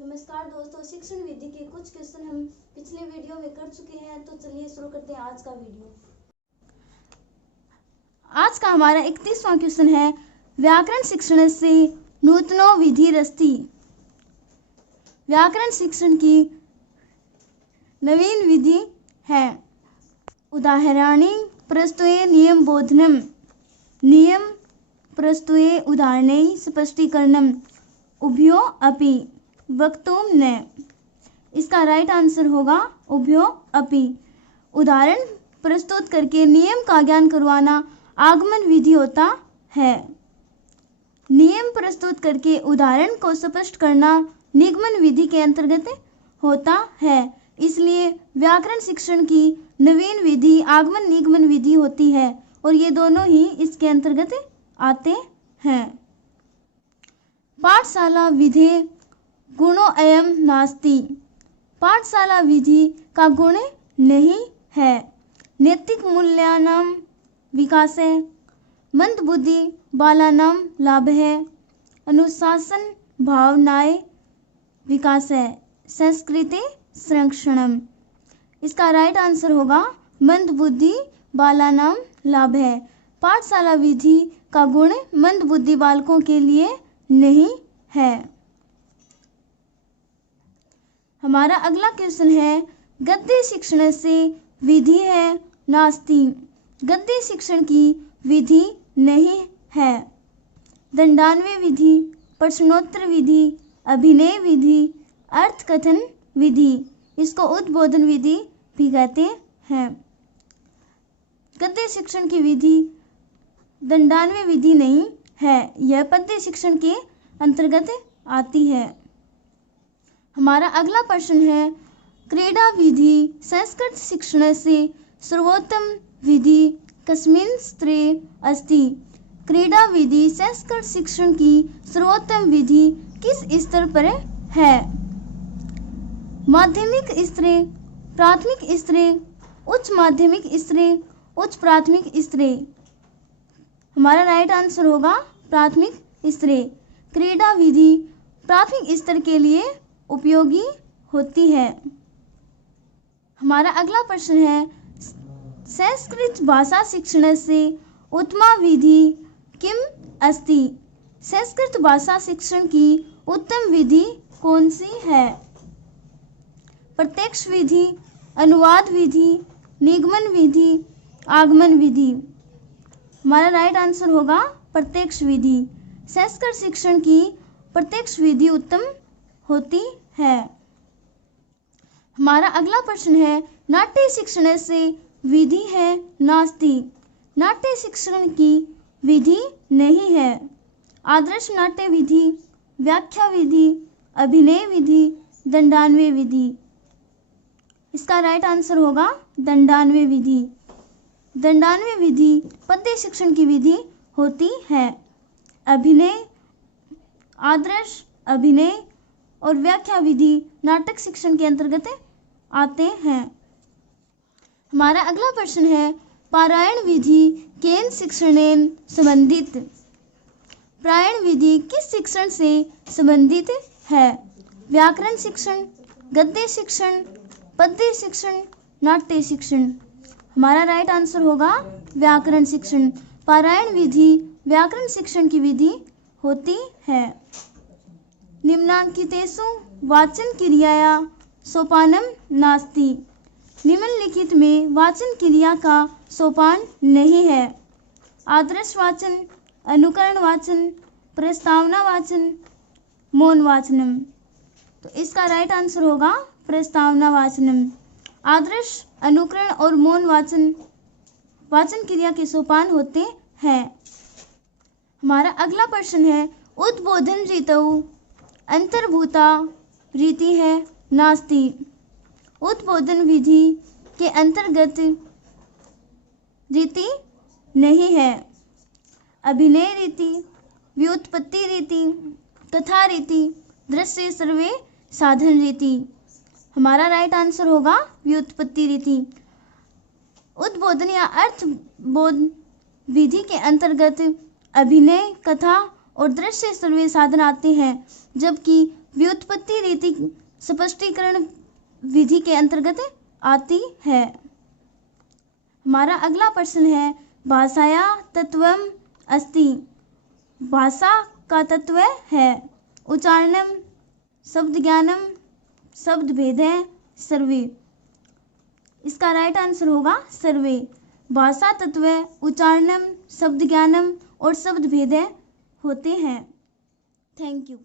नमस्कार दोस्तों, शिक्षण विधि के कुछ क्वेश्चन हम पिछले वीडियो में कर चुके हैं, तो चलिए शुरू करते हैं आज का वीडियो। आज का हमारा 31वां क्वेश्चन है, व्याकरण शिक्षण से नूतनो विधिरस्ति। व्याकरण शिक्षण की नवीन विधि है। उदाहरणानि प्रस्तुते नियम बोधनम। नियम प्रस्तुते उदाहरणे स्पष्टीकरणम। उभयो अपि वक्तुम न। इसका राइट आंसर होगा उभयो अपि। उदाहरण प्रस्तुत करके नियम का ज्ञान करवाना आगमन विधि होता है। नियम प्रस्तुत करके उदाहरण को स्पष्ट करना निगमन विधि के अंतर्गत होता है। इसलिए व्याकरण शिक्षण की नवीन विधि आगमन निगमन विधि होती है और ये दोनों ही इसके अंतर्गत आते हैं। पाठशाला विधे गुणो अयम नास्ति। पाठशाला विधि का गुण नहीं है। नैतिक मूल्यानां विकासे मंदबुद्धि बालानां लाभः। अनुशासन भावनाएं विकासे संस्कृति संरक्षणम। इसका राइट आंसर होगा मंदबुद्धि बालानां लाभः। पाठशाला विधि का गुण मंदबुद्धि बालकों के लिए नहीं है। हमारा अगला क्वेश्चन है, गद्य शिक्षण से विधि है नास्ति। गद्य शिक्षण की विधि नहीं है। दंडान्वय विधि, प्रश्नोत्तर विधि, अभिनय विधि, अर्थकथन विधि, इसको उद्बोधन विधि भी कहते हैं। गद्य शिक्षण की विधि दंडान्वय विधि नहीं है, यह पद्य शिक्षण के अंतर्गत आती है। हमारा अगला प्रश्न है, क्रीडा विधि संस्कृत शिक्षण से सर्वोत्तम विधि कस्मिन् स्तरे अस्ति। क्रीडा विधि संस्कृत शिक्षण की सर्वोत्तम विधि किस स्तर पर है? माध्यमिक स्तरे, प्राथमिक स्तरे, उच्च माध्यमिक स्तरे, उच्च प्राथमिक स्तरे। हमारा राइट आंसर होगा प्राथमिक स्तरे। क्रीडा विधि प्राथमिक स्तर के लिए उपयोगी होती है। हमारा अगला प्रश्न है, संस्कृत भाषा शिक्षण से उत्तमा विधि किम अस्ति। संस्कृत भाषा शिक्षण की उत्तम विधि कौन सी है? प्रत्यक्ष विधि, अनुवाद विधि, निगमन विधि, आगमन विधि। हमारा राइट आंसर होगा प्रत्यक्ष विधि। संस्कृत शिक्षण की प्रत्यक्ष विधि उत्तम होती है। हमारा अगला प्रश्न है, नाट्य शिक्षण से विधि है नास्ति। नाट्य शिक्षण की विधि नहीं है। आदर्श नाट्य विधि, व्याख्या विधि, अभिनय विधि, दंडान्वय विधि। इसका राइट आंसर होगा दंडान्वय विधि। दंडान्वय विधि पद्य शिक्षण की विधि होती है। अभिनय, आदर्श, अभिनय और व्याख्या विधि नाटक शिक्षण के अंतर्गत आते हैं। हमारा अगला प्रश्न है, पारायण विधि केन शिक्षणेन संबंधित। पारायण विधि किस शिक्षण से संबंधित है? व्याकरण शिक्षण, गद्य शिक्षण, पद्य शिक्षण, नाट्य शिक्षण। हमारा राइट आंसर होगा व्याकरण शिक्षण। पारायण विधि व्याकरण शिक्षण की विधि होती है। निम्नांकितेषु वाचन क्रियाया सोपानम नास्ति। निम्नलिखित में वाचन क्रिया का सोपान नहीं है। आदर्श वाचन, अनुकरण वाचन, प्रस्तावना वाचन, मौन वाचनम। तो इसका राइट आंसर होगा प्रस्तावना वाचनम। आदर्श, अनुकरण और मौन वाचन वाचन क्रिया के सोपान होते हैं। हमारा अगला प्रश्न है, उद्बोधन रीतौ अंतर्भूता रीति है नास्ति। उद्बोधन विधि के अंतर्गत रीति नहीं है। अभिनय रीति, व्युत्पत्ति रीति, कथा रीति, दृश्य सर्वे साधन रीति। हमारा राइट आंसर होगा व्युत्पत्ति रीति। उद्बोधन या अर्थबोध विधि के अंतर्गत अभिनय, कथा और दृश्य सर्वे साधन आते हैं, जबकि व्युत्पत्ति रीति स्पष्टीकरण विधि के अंतर्गत आती है। हमारा अगला प्रश्न है, भाषाया तत्वम अस्ति। भाषा का तत्व है उच्चारणम, शब्द ज्ञानम, शब्द भेद है, सर्वे। इसका राइट आंसर होगा सर्वे। भाषा तत्व उच्चारणम, शब्द ज्ञानम और शब्द भेद होते हैं। Thank you.